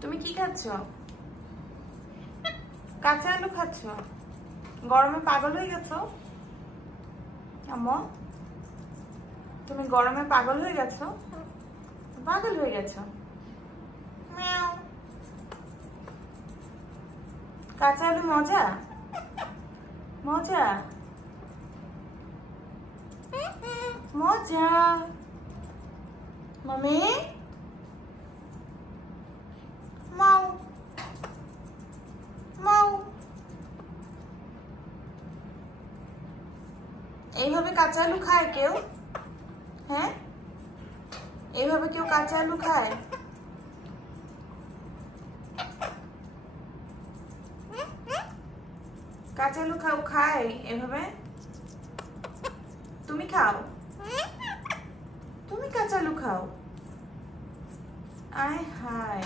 তুমি কি খাচ্ছ? কাঁচা আলু খাচ্ছ? গরমে পাগল হয়ে গেছো আম্মু? তুমি গরমে পাগল হয়ে গেছো? পাগল হয়ে গেছো? মিয়াও। কাঁচা আলু মজা মজা মজা। মামি মাও মাও। এইভাবে কাঁচা আলু খায় কেউ? হ্যাঁ, এইভাবে কেউ কাঁচা আলু খায়? কাঁচা আলু খায় এভাবে? তুমি খাও? তুমি কাঁচা আলু খাও? আয় হায়।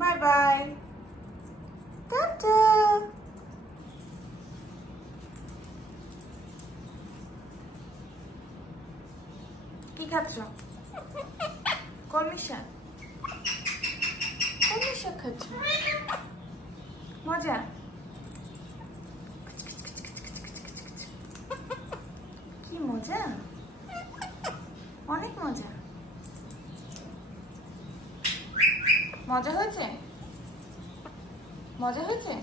Bye bye, tata. কি খাচ্ছ? কলমি শাক? কলমি শাক খাচ্ছ? মজা? কি মজা, অনেক মজা। মজা হয়েছে? মজা হয়েছে?